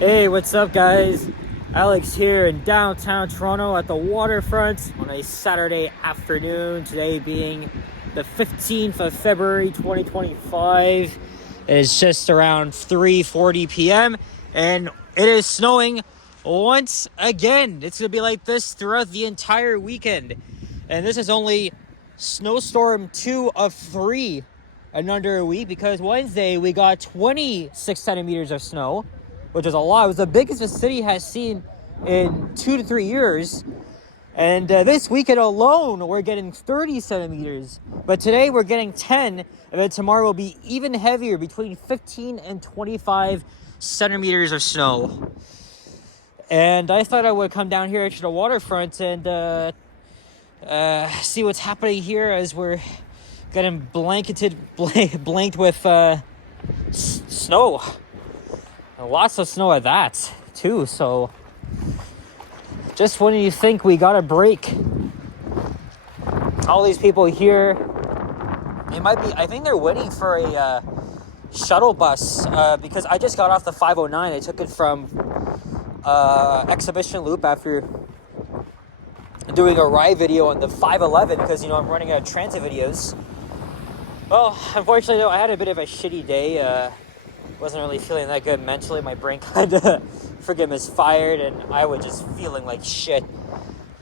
Hey, what's up, guys? Alex here in downtown Toronto at the Waterfront on a Saturday afternoon. Today being the 15th of February 2025. It's just around 3:40 p.m. and it is snowing once again. It's going to be like this throughout the entire weekend. And this is only snowstorm 2 of 3 in under a week, because Wednesday we got 26 centimeters of snow, which is a lot. It was the biggest the city has seen in 2 to 3 years. And this weekend alone, we're getting 30 centimeters. But today we're getting 10. And then tomorrow will be even heavier, between 15 and 25 centimeters of snow. And I thought I would come down here to the Waterfront and see what's happening here as we're getting blanked with snow. Lots of snow at that, too. So, just when you think we got a break, all these people here, I think they're waiting for a shuttle bus, because I just got off the 509. I took it from Exhibition Loop after doing a ride video on the 511, because, I'm running out of transit videos. Well, unfortunately, though, I had a bit of a shitty day. Wasn't really feeling that good mentally. My brain kind of friggin' misfired, and I was just feeling like shit.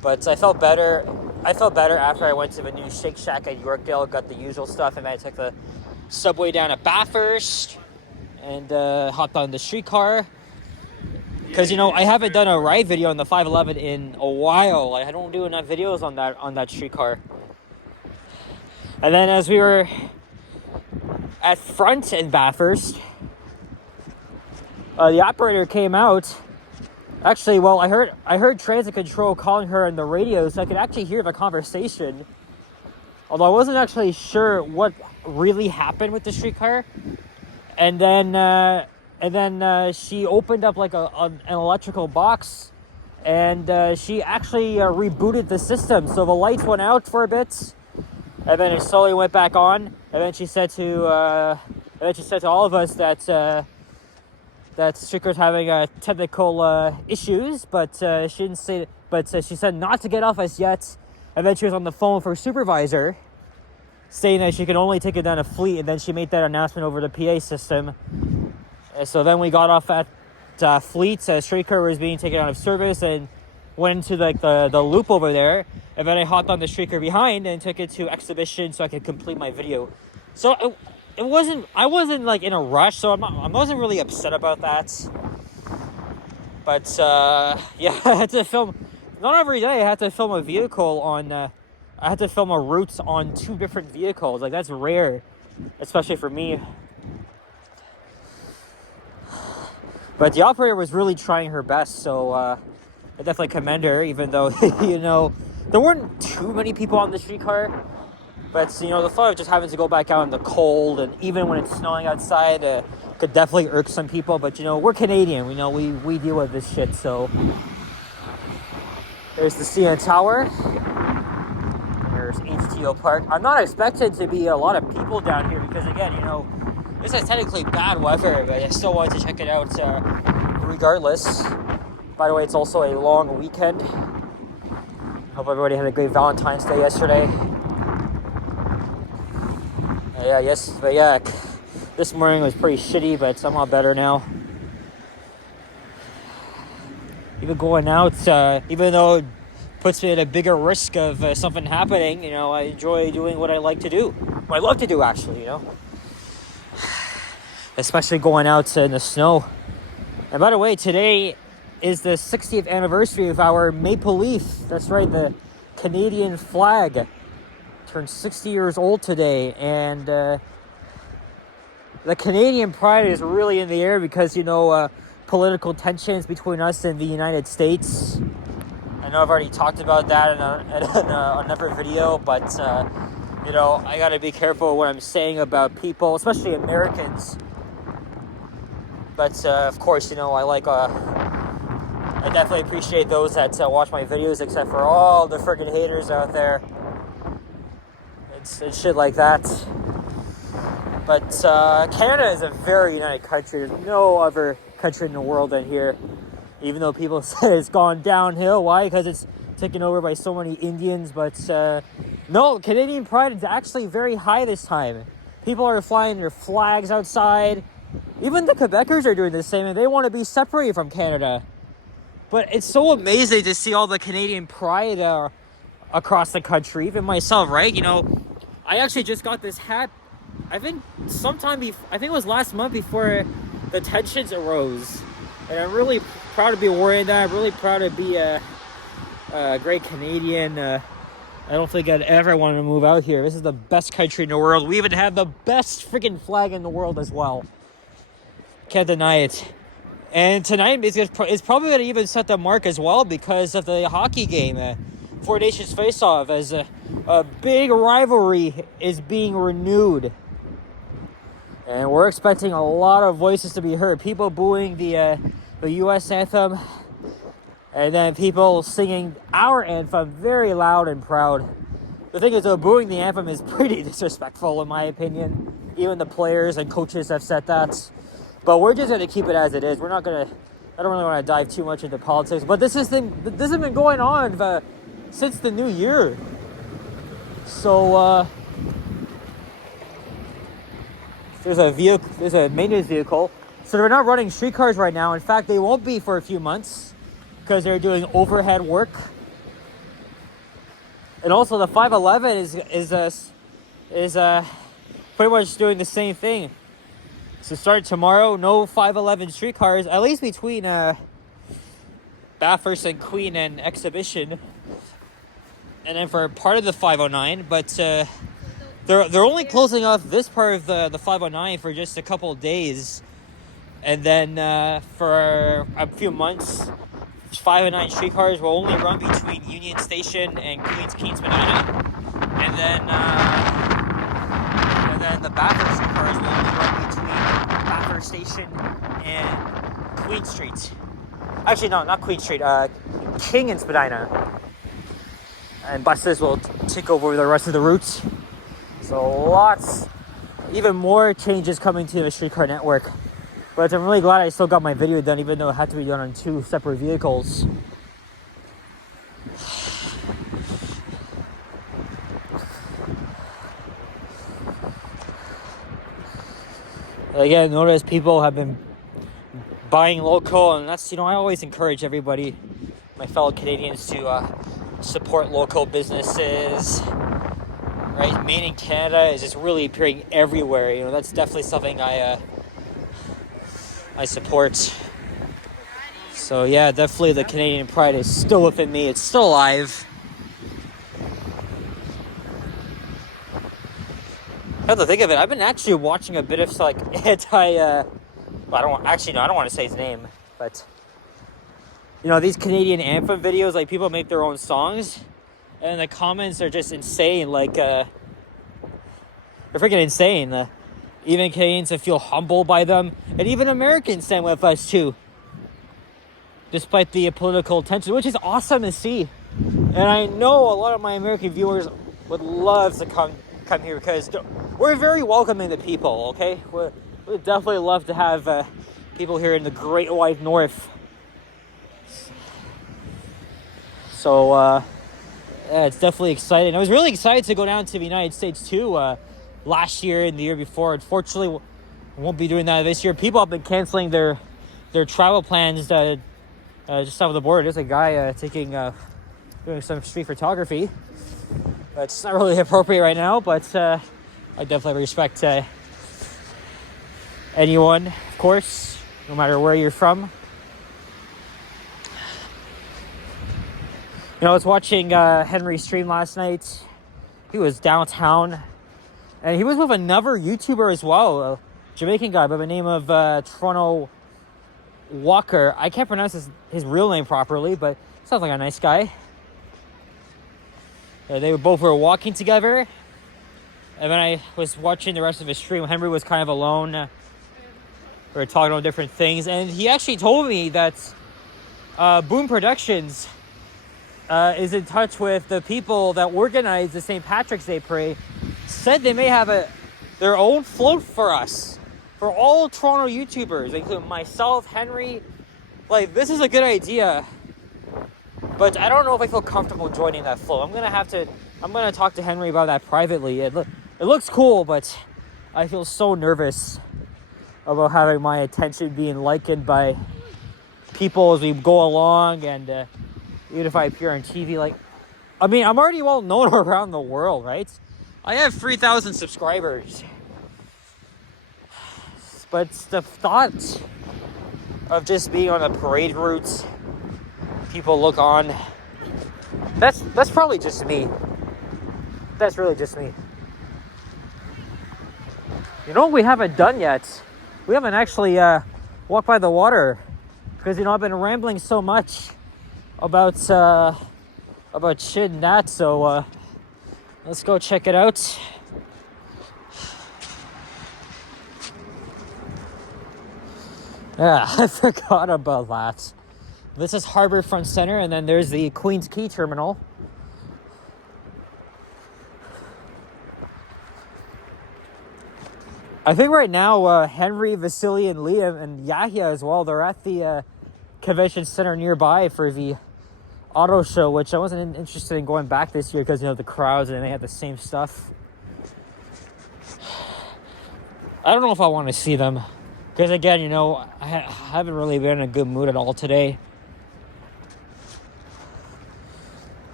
But I felt better. After I went to the new Shake Shack at Yorkdale, got the usual stuff, and then I took the subway down to Bathurst and hopped on the streetcar. Because, I haven't done a ride video on the 511 in a while. I don't do enough videos on that streetcar. And then as we were at Front in Bathurst, the operator came out. Actually, well, I heard transit control calling her on the radio, so I could actually hear the conversation. Although I wasn't actually sure what really happened with the streetcar. And then she opened up like an electrical box, and she actually rebooted the system. So the lights went out for a bit, and then it slowly went back on. And then she said to all of us that streetcar's having technical issues, but she didn't say. But she said not to get off us yet. And then she was on the phone for her supervisor, saying that she could only take it down to Fleet. And then she made that announcement over the PA system. And so then we got off at Fleet. Streetcar was being taken out of service and went into the loop over there. And then I hopped on the streetcar behind and took it to Exhibition so I could complete my video. So I wasn't like in a rush, so I wasn't really upset about that. But yeah, I had to film. Not every day I had to film a vehicle on. I had to film a route on 2 different vehicles. Like, that's rare, especially for me. But the operator was really trying her best, so I definitely commend her. Even though there weren't too many people on the streetcar. But, the thought of just having to go back out in the cold, and even when it's snowing outside, could definitely irk some people. But, we're Canadian. We deal with this shit, so. There's the CN Tower. There's HTO Park. I'm not expecting to be a lot of people down here because, again, this is technically bad weather, but I still wanted to check it out regardless. By the way, it's also a long weekend. Hope everybody had a great Valentine's Day yesterday. This morning was pretty shitty, but it's a lot better now. Even going out, even though it puts me at a bigger risk of something happening, I enjoy doing what I like to do. What I love to do, actually, Especially going out in the snow. And by the way, today is the 60th anniversary of our maple leaf. That's right, the Canadian flag turned 60 years old today, and the Canadian pride is really in the air because, political tensions between us and the United States. I know I've already talked about that in another video, but, I gotta be careful what I'm saying about people, especially Americans. But, of course, I definitely appreciate those that watch my videos, except for all the friggin' haters out there. And shit like that. But Canada is a very united country. There's no other country in the world than here. Even though people say it's gone downhill. Why? Because it's taken over by so many Indians. But no, Canadian pride is actually very high this time. People are flying their flags outside. Even the Quebecers are doing the same, and they want to be separated from Canada. But it's so amazing to see all the Canadian pride across the country. Even myself, right? You know, I actually just got this hat. I think it was last month before the tensions arose. And I'm really proud to be wearing that. I'm really proud to be a great Canadian. I don't think I'd ever want to move out here. This is the best country in the world. We even have the best freaking flag in the world as well. Can't deny it. And tonight it's probably going to even set the mark as well because of the hockey game. Four Nations face-off as a big rivalry is being renewed. And we're expecting a lot of voices to be heard. People booing the U.S. anthem. And then people singing our anthem very loud and proud. The thing is, though, booing the anthem is pretty disrespectful in my opinion. Even the players and coaches have said that. But we're just going to keep it as it is. We're not going to... I don't really want to dive too much into politics. But this has been going on since the new year. So, there's a maintenance vehicle. So they're not running streetcars right now. In fact, they won't be for a few months because they're doing overhead work. And also the 511 is pretty much doing the same thing. So start tomorrow, no 511 streetcars, at least between Bathurst and Queen and Exhibition. And then for part of the 509, but they're only closing off this part of the 509 for just a couple of days. And then for a few months, 509 streetcars will only run between Union Station and Queens Medina. And then the Bathurst streetcars will only run between Bathurst Station and Queen Street. Actually, no, not Queen Street. King and Spadina. And buses will take over the rest of the routes. So even more changes coming to the streetcar network. But I'm really glad I still got my video done, even though it had to be done on 2 separate vehicles. Again, notice people have been buying local, and that's, I always encourage everybody, my fellow Canadians, to support local businesses. Right, Made in Canada is just really appearing everywhere. That's definitely something I support. So yeah, definitely the Canadian pride is still within me. It's still alive. Come to think of it, I've been actually watching a bit of I don't want to say his name, but these Canadian anthem videos, people make their own songs, and the comments are just insane. They're freaking insane. Even Canadians that feel humbled by them, and even Americans stand with us too, despite the political tension, which is awesome to see. And I know a lot of my American viewers would love to come here because we're very welcoming to people. Okay, we'd definitely love to have people here in the Great White North. So yeah, it's definitely exciting. I was really excited to go down to the United States too. Last year and the year before. Unfortunately, we won't be doing that this year. People have been canceling their travel plans just south of the border. There's a guy doing some street photography. It's not really appropriate right now, but I definitely respect anyone, of course, no matter where you're from. I was watching Henry stream last night. He was downtown. And he was with another YouTuber as well, a Jamaican guy by the name of Toronto Walker. I can't pronounce his real name properly, but sounds like a nice guy. They both were walking together. And then I was watching the rest of his stream. Henry was kind of alone. We were talking about different things. And he actually told me that Boom Productions is in touch with the people that organize the St. Patrick's Day Parade. Said they may have their own float for us. for all Toronto YouTubers, including myself, Henry. Like, this is a good idea, but I don't know if I feel comfortable joining that flow. I'm gonna talk to Henry about that privately. It looks cool, but I feel so nervous about having my attention being likened by people as we go along, and even if I appear on TV, like, I mean, I'm already well known around the world, right? I have 3,000 subscribers. But the thought of just being on a parade route, people look on, that's probably just me. That's really just me. You know what we haven't done yet? We haven't actually walked by the water, because, you know, I've been rambling so much about shit and that, so let's go check it out. Yeah, I forgot about that. This is Harbourfront Center, and then there's the Quay terminal. I think right now, Henry, Vasily, and Liam, and Yahya as well, they're at the convention center nearby for the auto show, which I wasn't interested in going back this year because, you know, the crowds and they had the same stuff. I don't know if I want to see them. Because, again, you know, I haven't really been in a good mood at all today.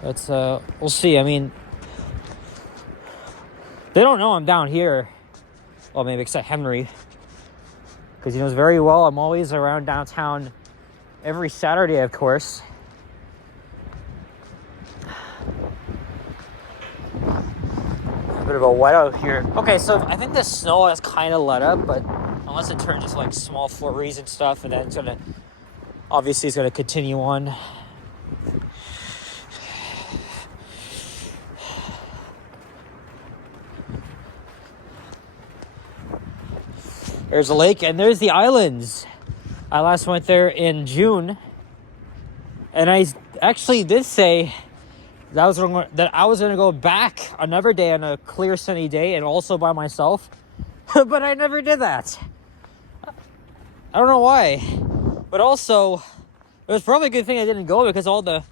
But we'll see. I mean, they don't know I'm down here. Well, maybe except Henry. Because he knows very well I'm always around downtown every Saturday, of course. A bit of a whiteout here. Okay, so I think the snow has kind of let up, but unless it turns into like small flurries and stuff, and then it's gonna continue on. There's a lake, and there's the islands. I last went there in June, and I actually did say that I was gonna go back another day on a clear sunny day and also by myself, but I never did that. I don't know why, but also it was probably a good thing I didn't go, because all the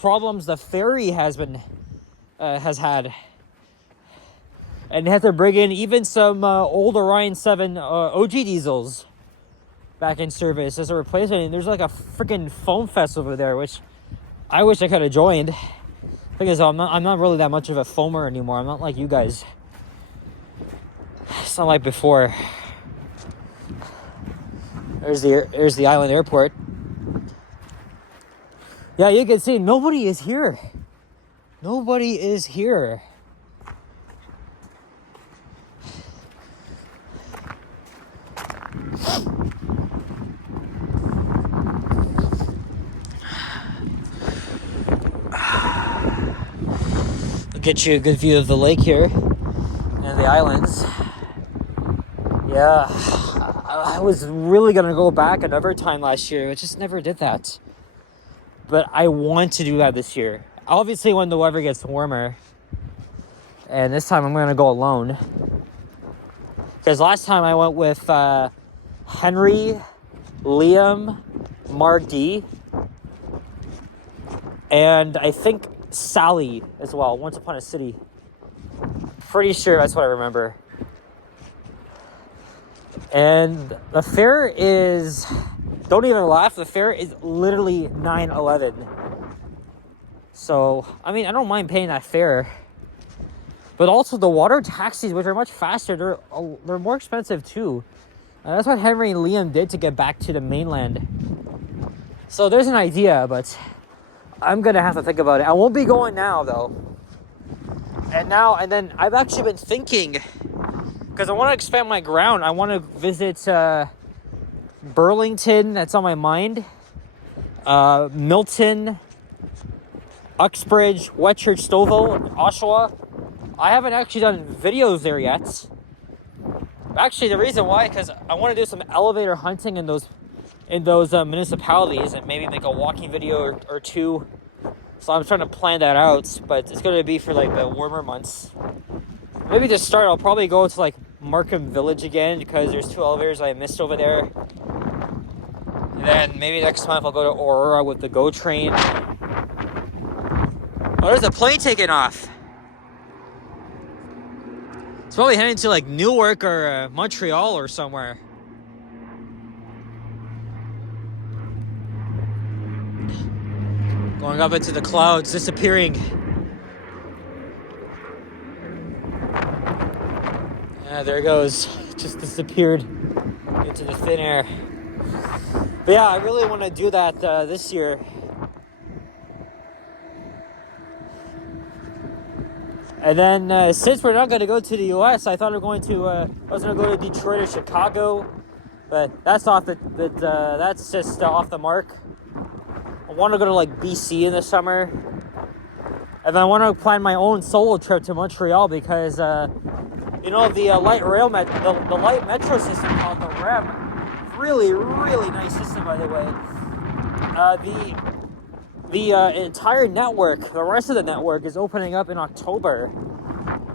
problems the ferry has had, and they had to bring in even some old Orion 7 OG diesels back in service as a replacement. And there's like a freaking foam fest over there, which I wish I could have joined. Thing is, I'm not really that much of a foamer anymore. I'm not like you guys. It's not like before. There's the island airport. Yeah, you can see nobody is here. Nobody is here. I'll get you a good view of the lake here and the islands. Yeah, I was really going to go back another time last year. I just never did that. But I want to do that this year. Obviously, when the weather gets warmer. And this time I'm going to go alone. Because last time I went with Henry, Liam, Mark D, and I think Sally as well, Once Upon a City. Pretty sure that's what I remember. And the fare is, don't even laugh, the fare is literally $9.11. So, I mean, I don't mind paying that fare. But also the water taxis, which are much faster, they're more expensive too. And that's what Henry and Liam did to get back to the mainland. So there's an idea, but I'm going to have to think about it. I won't be going now, though. And then I've actually been thinking, because I want to expand my ground. I want to visit Burlington, that's on my mind. Milton, Uxbridge, Westchurch, Stouffville, Oshawa. I haven't actually done videos there yet. Actually, the reason why, because I want to do some elevator hunting in those municipalities, and maybe make a walking video or two. So I'm trying to plan that out, but it's going to be for like the warmer months. Maybe to start, I'll probably go to like Markham Village again because there's 2 elevators I missed over there. And then maybe next month I'll go to Aurora with the GO train. Oh, there's a plane taking off. It's probably heading to like Newark or Montreal or somewhere. Going up into the clouds, disappearing. Yeah, there it goes. Just disappeared into the thin air. But yeah, I really want to do that this year. And then since we're not going to go to the U.S., I thought I was going to go to Detroit or Chicago, but that's that's just off the mark. I want to go to like BC in the summer, and then I want to plan my own solo trip to Montreal because the light metro system called the REM, really nice system by the way. The entire network, the rest of the network, is opening up in October.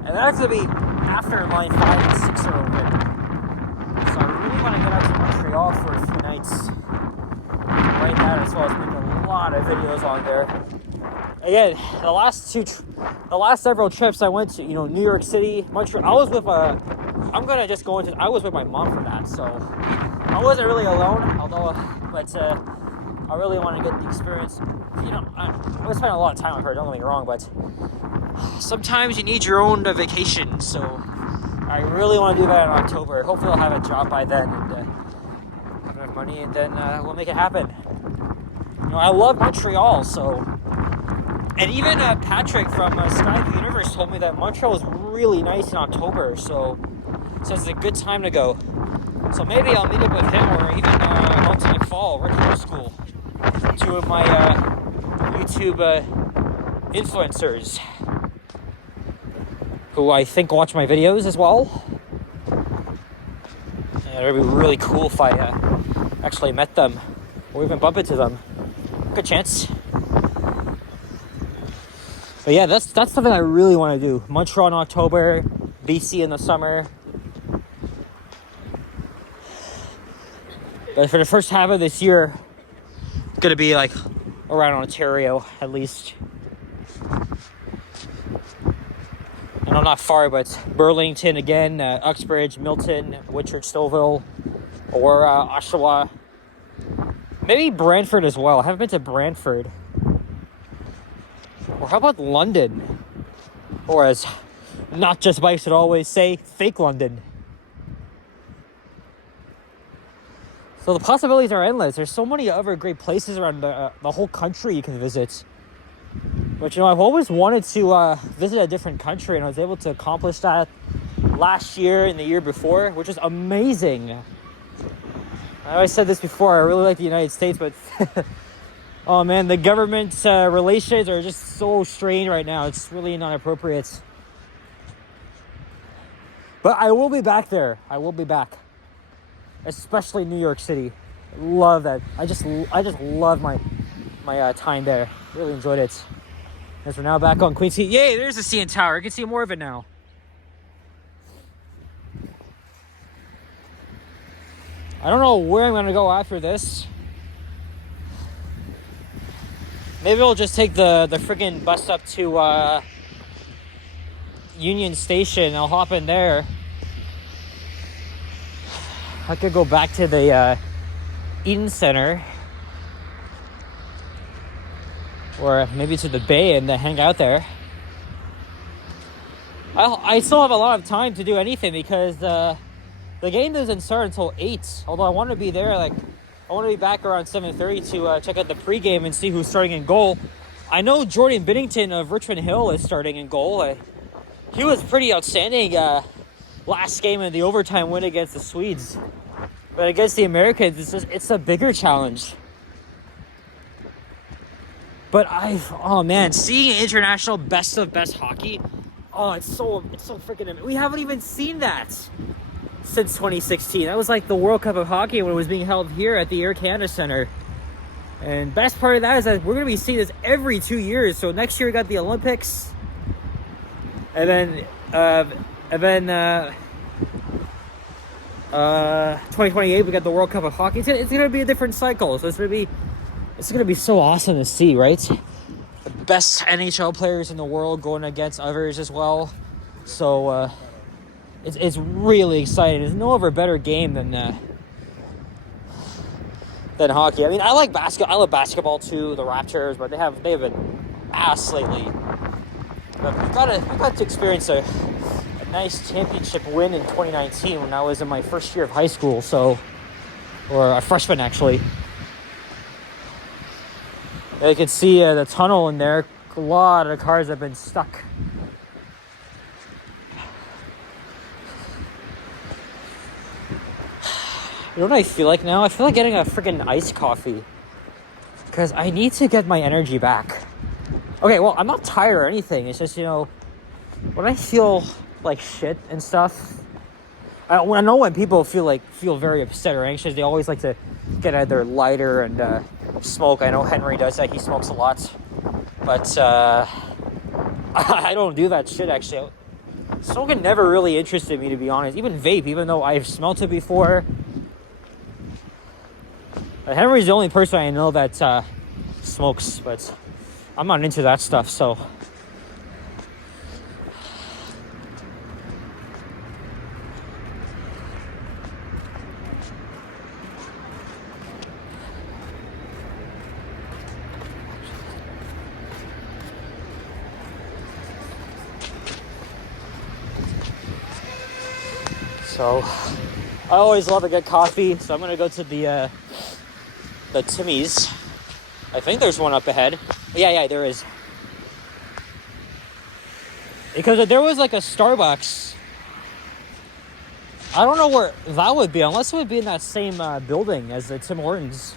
And that's going to be after Line 5 and 6 are open. So I really want to get out to Montreal for a few nights right now, as well as make a lot of videos on there. Again, the last several trips I went to, New York City, Montreal. I was with I was with my mom for that, so I wasn't really alone, but I really want to get the experience. I spent a lot of time with her, don't get me wrong, but sometimes you need your own vacation, so I really want to do that in October. Hopefully I'll have a job by then and have enough money, and then we'll make it happen. I love Montreal, so... And even Patrick from Sky of the Universe told me that Montreal is really nice in October, so it's a good time to go. So maybe I'll meet up with him, or even Monty McFall, Retro School. 2 of my YouTube influencers who I think watch my videos as well. And it would be really cool if I actually met them or even bump into them. Good chance. But yeah, that's something I really want to do. Montreal in October, BC in the summer. But for the first half of this year, it's going to be like around Ontario at least. And I'm not far, but Burlington again, Uxbridge, Milton, Whitchurch, Stouffville, or Oshawa. Maybe Brantford as well. I haven't been to Brantford. Or how about London? Or as Not Just Bikes would always say, fake London. So the possibilities are endless. There's so many other great places around the whole country you can visit. But I've always wanted to visit a different country, and I was able to accomplish that last year and the year before, which was amazing. I always said this before, I really like the United States, but oh man, the government relations are just so strained right now. It's really not appropriate. But I will be back there. I will be back. Especially New York City. Love that. I just love my time there. Really enjoyed it. As we're now back on Queen Street. Yay, there's the CN Tower. I can see more of it now. I don't know where I'm gonna go after this. Maybe I'll just take the freaking bus up to Union Station. I'll hop in there. I could go back to the Eden Center. Or maybe to the Bay and hang out there. I still have a lot of time to do anything because the game doesn't start until 8. Although I want to be there, I want to be back around 7:30 to check out the pregame and see who's starting in goal. I know Jordan Binnington of Richmond Hill is starting in goal. He was pretty outstanding last game in the overtime win against the Swedes. But against the Americans, it's a bigger challenge. But oh man, seeing international best of best hockey, it's so freaking amazing. We haven't even seen that since 2016. That was like the World Cup of Hockey when it was being held here at the Air Canada Center. And best part of that is that we're going to be seeing this every 2 years. So next year we got the Olympics. And then 2028 we got the World Cup of Hockey. It's gonna be a different cycle, so it's gonna be so awesome to see, right? The best NHL players in the world going against others as well. So it's really exciting. There's no other better game than hockey. I mean, I like basketball. I love basketball too. The Raptors, but they have been ass lately. But we got to experience a nice championship win in 2019 when I was in my first year of high school. Or a freshman actually. You can see the tunnel in there. A lot of cars have been stuck. You know what I feel like now? I feel like getting a freaking iced coffee. Because I need to get my energy back. Okay, well, I'm not tired or anything. It's just, when I feel like shit and stuff, I know when people feel very upset or anxious, they always like to get out their lighter and smoke. I know Henry does that. He smokes a lot. But I don't do that shit, actually. Smoking never really interested me, to be honest. Even vape, even though I've smelt it before. Henry's the only person I know that smokes, but I'm not into that stuff, so. So, I always love a good coffee, so I'm gonna go to the Timmy's. I think there's one up ahead. Yeah, there is. Because there was like a Starbucks. I don't know where that would be, unless it would be in that same building as the Tim Hortons.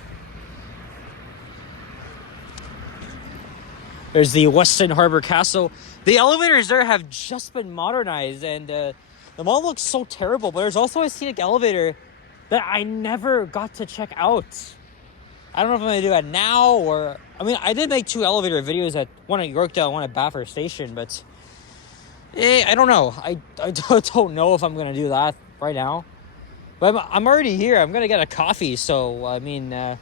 There's the Weston Harbor Castle. The elevators there have just been modernized, and the mall looks so terrible. But there's also a scenic elevator that I never got to check out. I don't know if I'm going to do that now or... I mean, I did make 2 elevator videos, one at Yorkdale, one at Bathurst Station, but... I don't know. I don't know if I'm going to do that right now. But I'm already here. I'm going to get a coffee, so, I mean... that's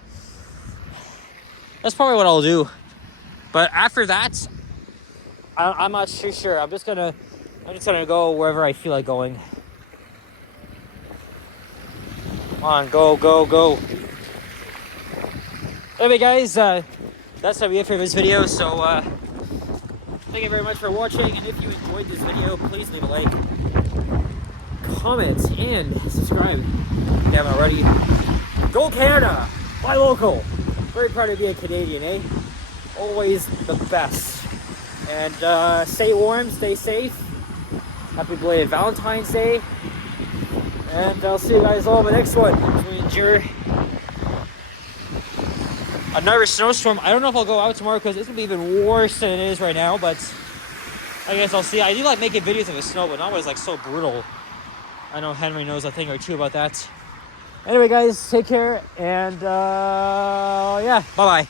probably what I'll do. But after that, I'm not too sure. I'm just going to go wherever I feel like going. Come on, go. Anyway, guys, that's gonna be it for this video. So, thank you very much for watching. And if you enjoyed this video, please leave a like, comment, and subscribe if you haven't already. Go Canada! Buy local! Very proud to be a Canadian, eh? Always the best. And stay warm, stay safe. Happy belated Valentine's Day. And I'll see you guys all in the next one. We endure another snowstorm. I don't know if I'll go out tomorrow because it's going to be even worse than it is right now, but I guess I'll see. I do like making videos of the snow, but not when it's like so brutal. I know Henry knows a thing or two about that. Anyway, guys, take care, and yeah, bye-bye.